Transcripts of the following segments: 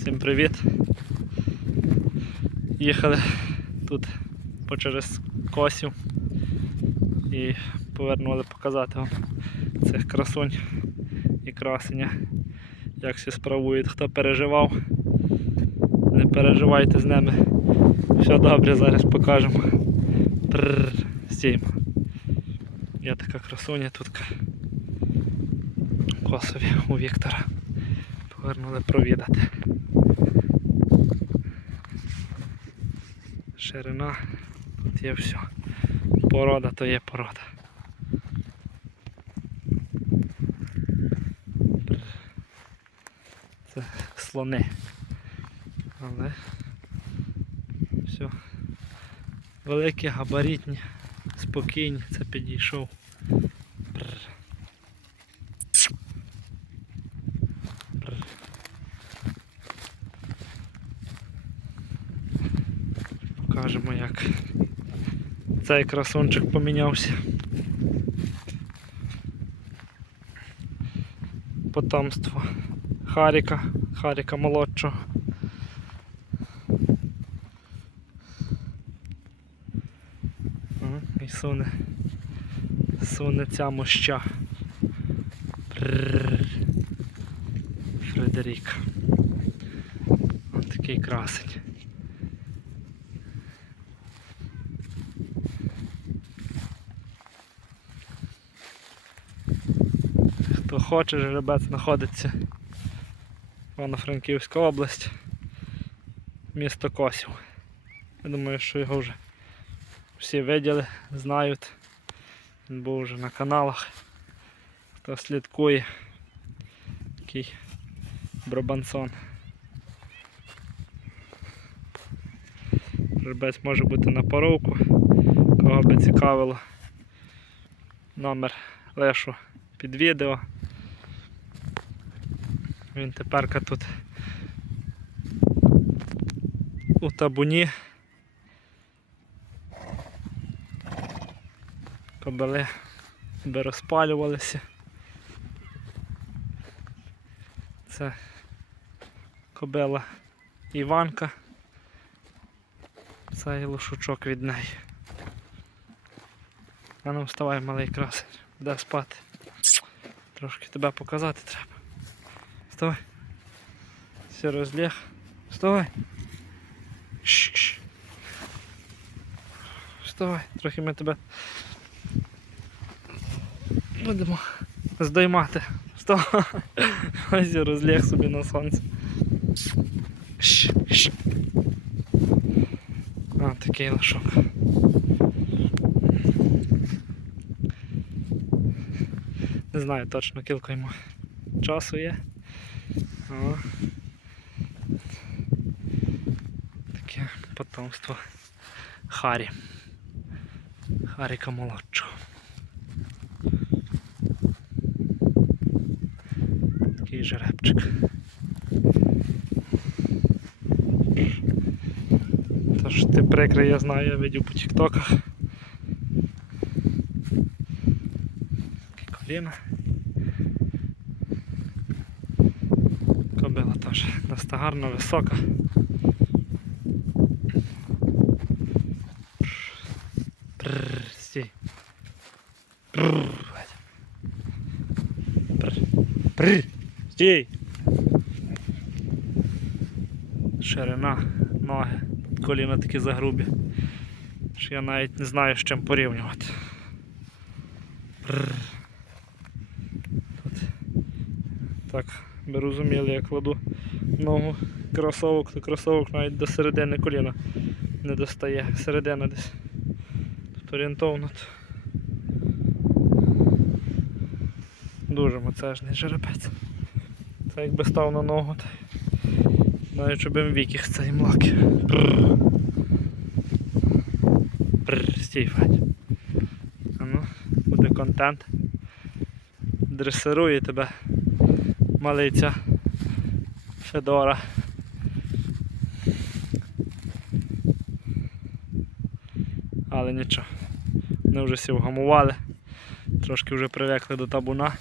Всім привіт. Їхали тут по через косів і повернули показати вам цих красунь і красення. Як всі справують, хто переживав. Не переживайте з ними. Все добре, зараз покажемо. Стіймо. Є така красуня тут. Косові у Віктора. Повернули провідати. Ширина, тут є все. Порода то є порода. Це слони. Але все. Великі, габаритні, спокійні, це підійшов. Покажемо як цей красунчик помінявся. Потомство Харіка, Харіка молодшого. І суне, суне ця моща. Фредерік. Ось такий красень. Хто хоче, жеребець знаходиться Івано-Франківська область, місто Косів. Я думаю, що його вже всі виділи, знають. Він був вже на каналах. Хто слідкує, такий Брабансон. Жеребець може бути на поровку, кого би цікавило. Номер лишу під відео. Він теперка тут у табуні. Кобили би розпалювалися. Це кобила Іванка. Це і лошучок від неї. А ну вставай, малий красень, де спати. Трошки тебе показати треба. Вставай. Все розліг. Вставай. Шш. Вставай, трохи ми тебе будемо здоймати. Вставай. Ось я розліг собі на сонце. Шш, шш. А, такий лошок. Не знаю точно кілька йому часу є. Таке потомство Харі. Харіка молодшого. Такий жеребчик. Тож ти прикрий, я знаю, я видів по тіктоках. Такі коліна. Кобила теж доста гарна, висока. Стій. Стій. Ширина, ноги, коліна такі загрубі. Що я навіть не знаю з чим порівнювати. Тут так, би розуміли, я кладу ногу кросовок, то кросовок навіть до середини коліна не достає. Середина десь. Тут орієнтовно. Дуже мацежний жеребець. Це якби став на ногу, то навіть щоб їм вік їх цей. Прррр, стій, Федь. А ну, буде контент. Дресирує тебе малиця Федора. Але нічого, вони вже всі вгамували, трошки вже привикли до табуна.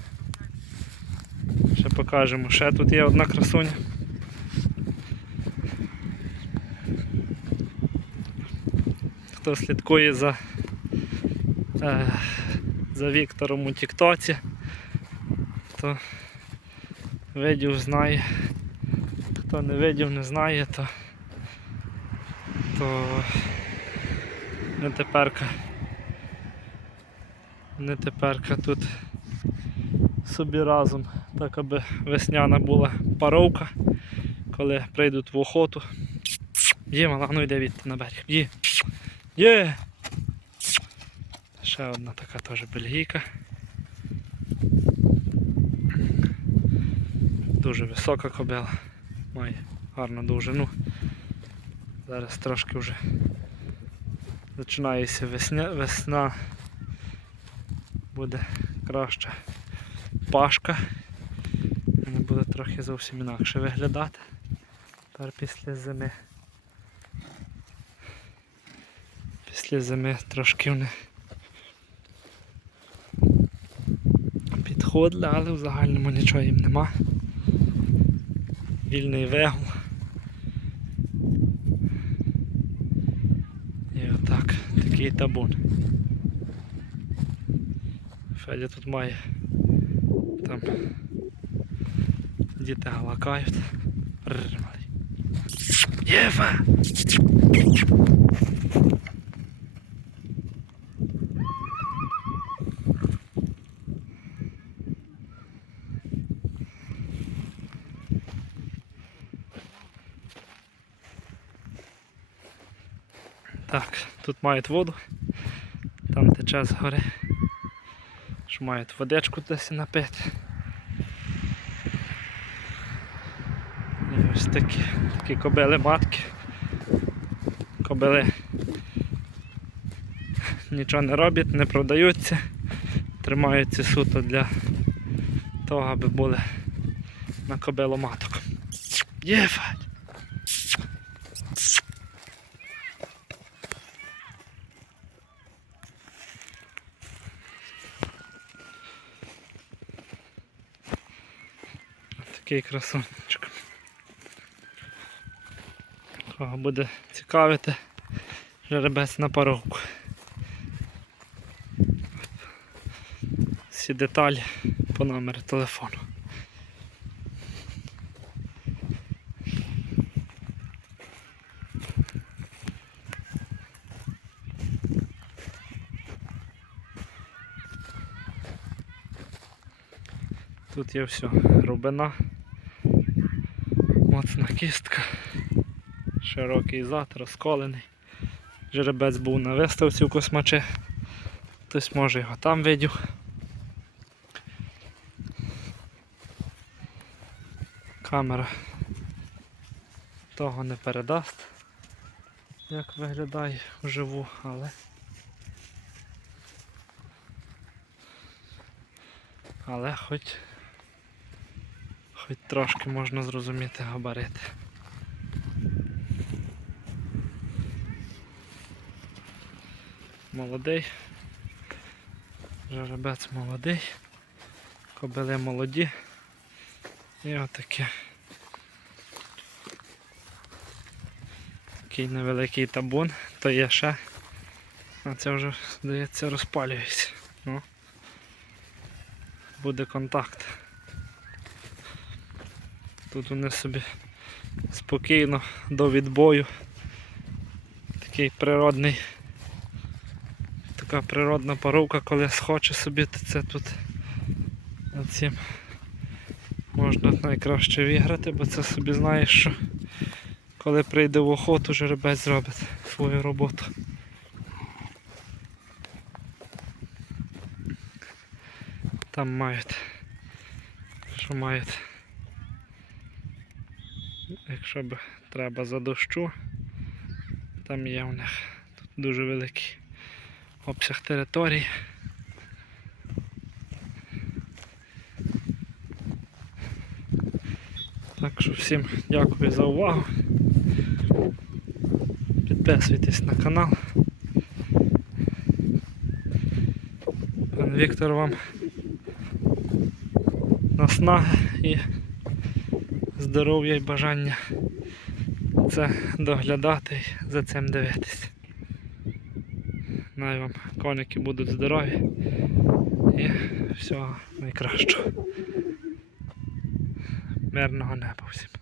Ще покажемо, ще тут є одна красуня. Хто слідкує за е, за Віктором у Тіктоці, то видів знає, Хто не видів, не знає, то, то не теперка. Не теперка тут собі разом, так аби весняна була паровка, коли прийдуть в охоту. Є, мала, ну йде від на берег. Є. Є. Ще одна така теж бельгійка. Дуже висока кобила. Має гарну довжину. Зараз трошки вже починається весня, весна. Буде краща пашка. Вона буде трохи зовсім інакше виглядати. Тепер після зими. Після зими трошки вони підходили, але в загальному нічого їм нема. Вільний вегл. І отак, такий табун. Федя тут має там діти галакають. Рррр, Так, тут мають воду, там тече з гори. Що мають водичку десь напити. І ось такі, такі кобили матки. Кобили нічого не роблять, не продаються, тримаються суто для того, аби були на кобилу маток. Єфать! Такий красунчик. Кого буде цікавити, жеребець на паровку. Всі деталі по номеру телефону. Тут є все, рубина, кістка, широкий зад, розколений. Жеребець був на виставці у космачі. Хтось може його там видів. Камера того не передасть, як виглядає вживу, але але хоч хоч трошки можна зрозуміти габарити. Молодий, жеребець молодий, кобили молоді і отаке. Такий невеликий табун, то є ще, а це вже, здається, розпалюється. Ну, буде контакт. Тут вони собі спокійно до відбою. Такий природний, така природна паровка, коли схоче собі, то це тут цим можна найкраще виграти, бо це собі знаєш, що коли прийде в охоту, жеребець зробить свою роботу. Там мають, що мають, якщо б треба за дощу, там є у них тут дуже великий обсяг території. Так що всім дякую за увагу. Підписуйтесь на канал. Пан Віктор вам наснаги і здоров'я і бажання це доглядати і за цим дивитись. Най вам коники будуть здорові. І всього найкращого. Мирного неба всім.